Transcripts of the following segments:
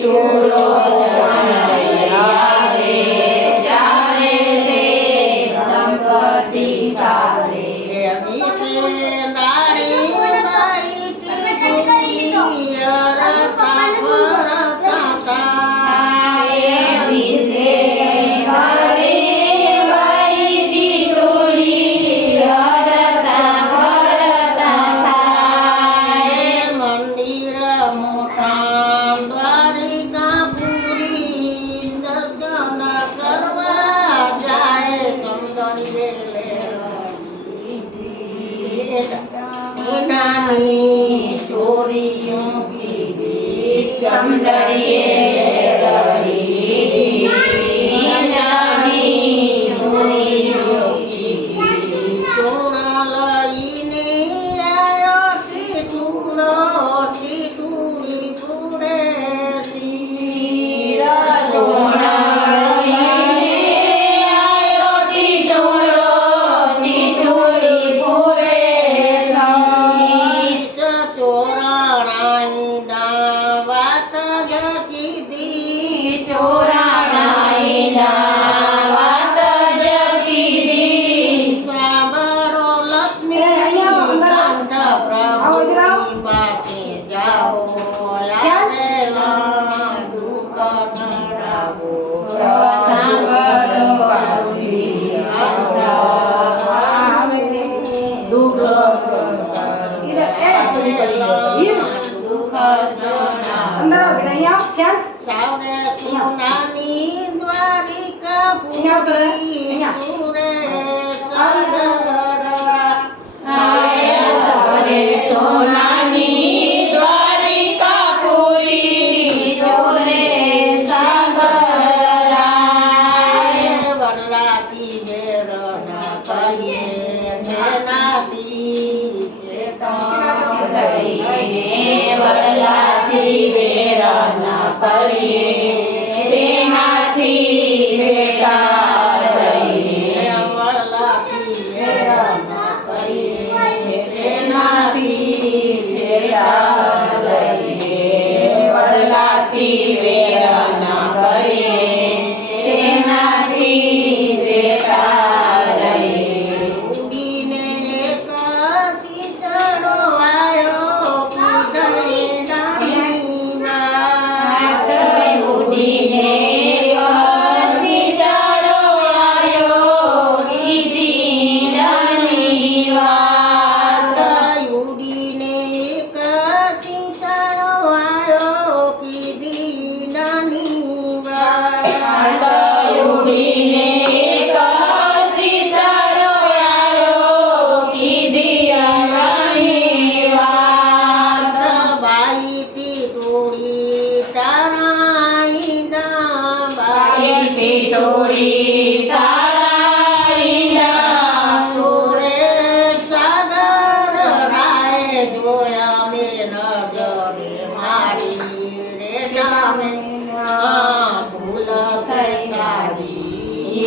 tú lo harás. સતાની ચોરીઓ કીધી Samba.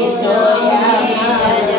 historia.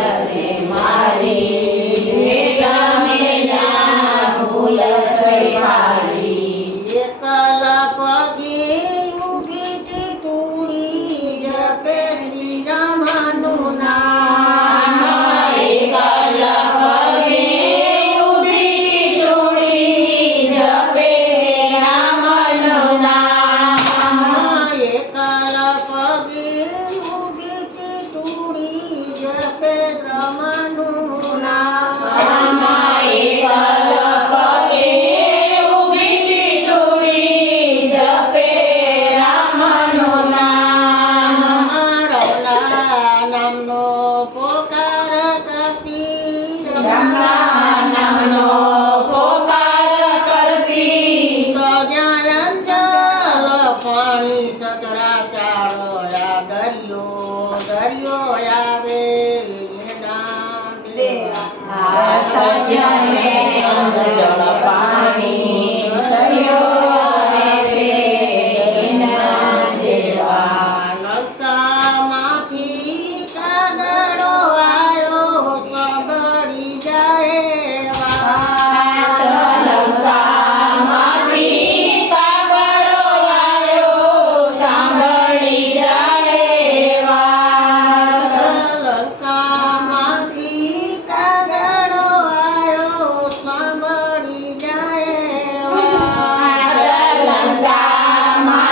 Amar.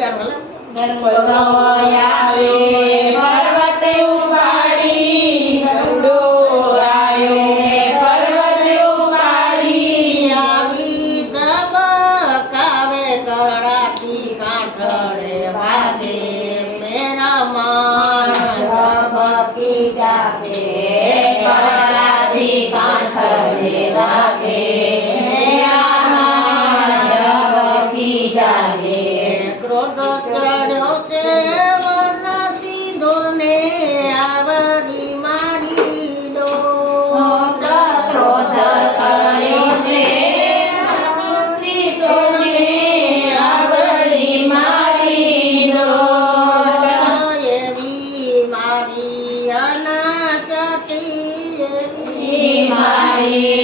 બેઠો પર્વત ઉપાડી ગરુડો આવ્યો जाते पराधी कान खड़े लागे મારી.